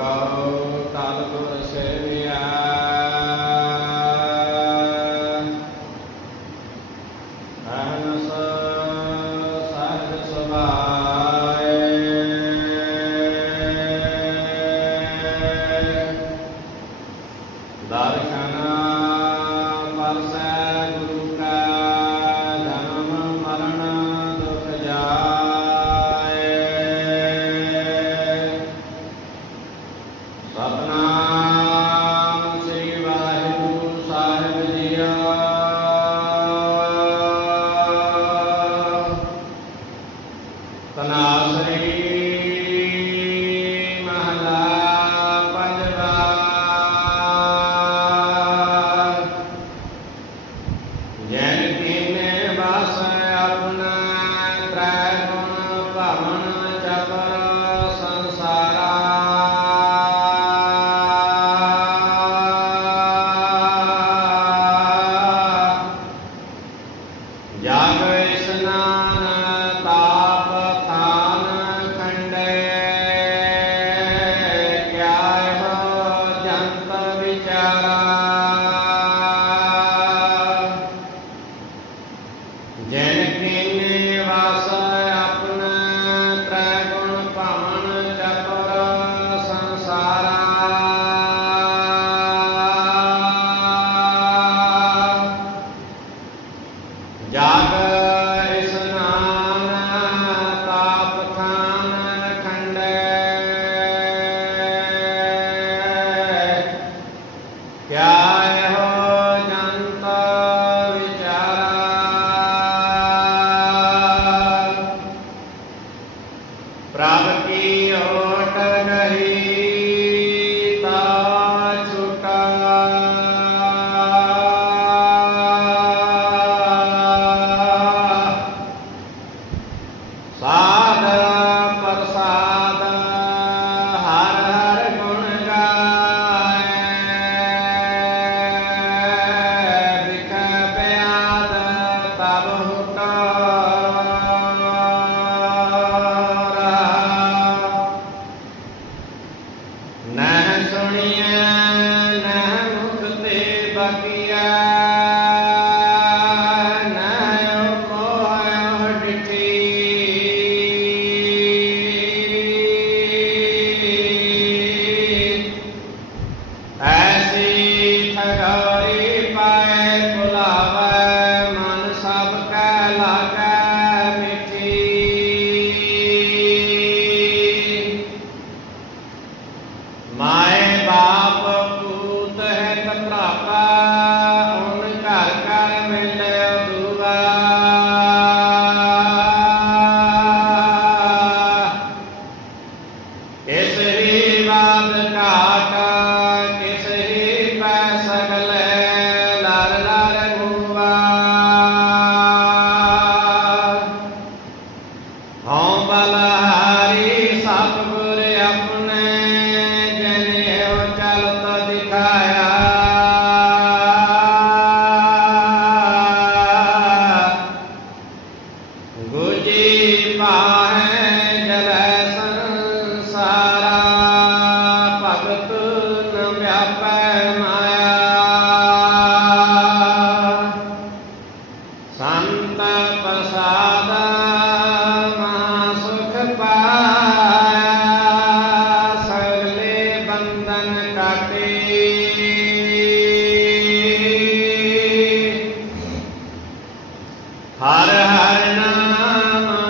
Q ਤਨ ਗੁਰ ਸੇਵਿਆ ਅਹਨਸ ਸਹਿਜ ਸੁਭਾਏ ਦਰਸ਼ਨ ਪਰਸੈ ਗੁਜੀ ਪਾਹੈ ਭਗਤ ਨ ਵਿਆਪੈ ਮਾਇਆ। ਸੰਤ ਪ੍ਰਸਾਦ ਮਹਾ ਸੁਖ ਪਾਇਆ, ਸਗਲੇ ਬੰਧਨ ਹਰ ਹਰ ਨਾਮ آمنوا